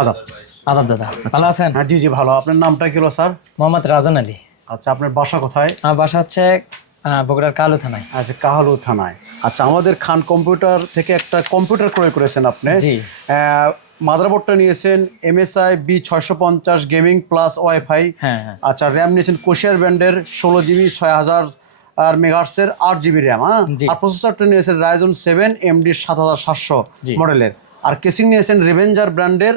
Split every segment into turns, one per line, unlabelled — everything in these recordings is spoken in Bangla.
আদাব।
আদাব দাদা ভালো আছেন?
হ্যাঁ জি জি ভালো। আপনার নামটা কি হলো স্যার?
মোহাম্মদ রাজন আলী।
আচ্ছা আপনার বাসা কোথায়?
আমার বাসা হচ্ছে বগুড়ার কালু থানায়।
আচ্ছা কাহালু থানায়। আচ্ছা আমাদের খান কম্পিউটার থেকে একটা কম্পিউটার ক্রয় করেছেন আপনি।
জি।
মাদারবোর্ডটা নিয়েছেন এমএসআই বি ছয়শো পঞ্চাশ গেমিং প্লাস ওয়াইফাই।
হ্যাঁ হ্যাঁ।
আচ্ছা র্যাম নিয়েছেন কোশিয়ার ব্র্যান্ডের ষোলো জিবি ছয় হাজার আর মেগাহার্সের আট জিবি র্যাম হ্যাঁ। আর প্রসেসরটা নিয়েছেন রাইজন সেভেন এমডি সাত হাজার সাতশো মডেলের। আর কেসিং নিয়েছেন রেভেঞ্জার ব্র্যান্ডের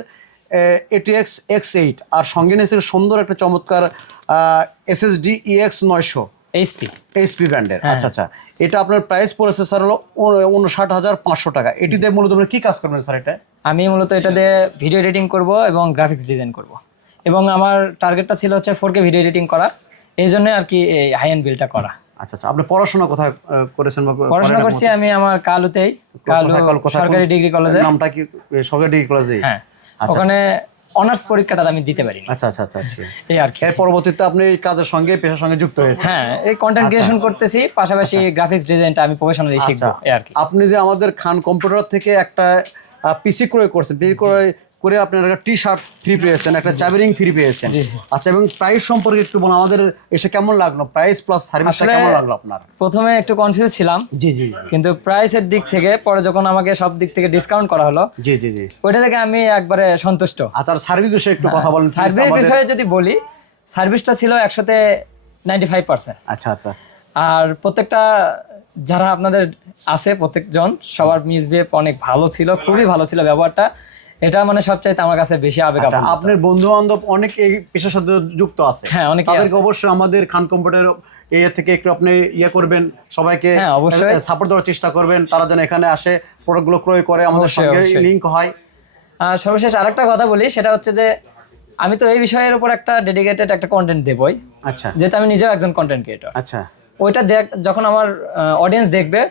এটিএক্স এক্স এইট আর সঙ্গে নিয়েছেন সুন্দর একটা চমৎকার এসএসডি ইএক্স নয়শো।
এইচপি
এইচপি ব্র্যান্ডের
হ্যাঁ।
আচ্ছা আচ্ছা। এটা আপনার প্রাইস পড়েছে স্যার হলো উনষাট হাজার পাঁচশো টাকা। এটিতে মূলত আপনি কী কাজ করবেন স্যার এটা?
আমি মূলত এটা দিয়ে ভিডিও এডিটিং করব এবং গ্রাফিক্স ডিজাইন করব। এবং আমার টার্গেটটা ছিল হচ্ছে ফোর কে ভিডিও এডিটিং করা। এই জন্য আর কি এই হাই এন্ড বিলটা করা।
আচ্ছা আচ্ছা। আপনি পড়াশোনা কোথায় করেছেন বা
পড়াশোনা করছি আমি আমার কালুতেই কালু সরকারি ডিগ্রি কলেজে।
নামটা কি? সরকারি ডিগ্রি কলেজে
হ্যাঁ। ওখানে অনার্স পরীক্ষাটা আমি দিতে পারিনি।
আচ্ছা আচ্ছা আচ্ছা আচ্ছা।
এই আর কি।
পরবর্তীতে আপনি এই কাজের সঙ্গে পেশার সঙ্গে যুক্ত হয়েছেন।
হ্যাঁ এই কন্টেন্ট ক্রিয়েশন করতেছি পাশাপাশি গ্রাফিক্স ডিজাইনটা আমি প্রফেশনালি শিখব
আচ্ছা
এই আর কি।
আপনি যে আমাদের খান কম্পিউটার থেকে একটা পিসি ক্রয় করছেন পিসি ক্রয় করে আপনি একটা টি শার্ট ফ্রি পেয়েছেন একটা চাবিরিং ফ্রি পেয়েছেন। আচ্ছা এবং প্রাইস সম্পর্কে একটু বলুন আমাদের এসে কেমন লাগল? প্রাইস প্লাস সার্ভিসটা কেমন লাগল আপনার?
প্রথমে একটু কনফিউজ ছিলাম
জি জি
কিন্তু প্রাইসের দিক থেকে পরে যখন আমাকে সব দিক থেকে ডিসকাউন্ট করা হলো
জি জি জি।
ওইটা থেকে আমি একবারে সন্তুষ্ট।
আচ্ছা সার্ভিস বিষয়ে একটু কথা বলেন
সার্ভিস বিষয়ে যদি বলি সার্ভিসটা ছিল একশোতে নাইনটি ফাইভ পার্সেন্ট
আচ্ছা আচ্ছা।
আর প্রত্যেকটা যারা আপনাদের আছে প্রত্যেকজন সবার মিসবিহেভ অনেক ভালো ছিল খুবই ভালো ছিল ব্যবহারটা। এটা মানে সবচাইতে আমার কাছে বেশি আবেগ
আচ্ছা আপনার বন্ধু বান্ধব অনেক এই পেশার সাথে যুক্ত আছে।
হ্যাঁ, অনেকেই
তাদেরকে অবশ্যই আমাদের খান কম্পিউটার এ থেকে একটু আপনি ইয়ে করবেন সবাইকে
হ্যাঁ, অবশ্যই।
সাপোর্ট দেওয়ার চেষ্টা করবেন। তারা যেন এখানে আসে প্রোডাক্টগুলো ক্রয় করে আমাদের সঙ্গে। লিংক হয়।
আর সর্বশেষ আরেকটা কথা বলি সেটা হচ্ছে যে আমি তো এই বিষয়ের উপর একটা ডেডিকেটেড একটা কন্টেন্ট দেবই
আচ্ছা।
যেহেতু আমি নিজেও একজন কন্টেন্ট ক্রিয়েটর
আচ্ছা।
ওইটা দেখ যখন আমার অডিয়েন্স দেখবে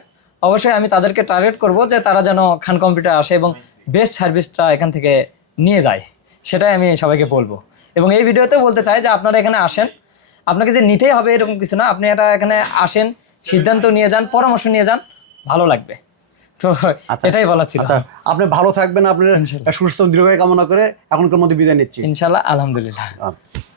অবশ্যই আমি তাদেরকে টার্গেট করব যে তারা যেন খান কম্পিউটার আসে এবং বেস্ট সার্ভিসটা এখান থেকে নিয়ে যায়। সেটাই আমি সবাইকে বলব। এবং এই ভিডিওতেও বলতে চাই যে আপনারা এখানে আসেন। আপনাকে যে নিতেই হবে এরকম কিছু না আপনি এটা এখানে আসেন সিদ্ধান্ত নিয়ে যান পরামর্শ নিয়ে যান ভালো লাগবে। তো এটাই বলা ছিল।
আচ্ছা আপনি ভালো থাকবেন আপনার সুস্থ দীর্ঘায়ু কামনা করে এখনকার মধ্যে বিদায় নিচ্ছি।
ইনশাল্লাহ আলহামদুলিল্লাহ।
আচ্ছা।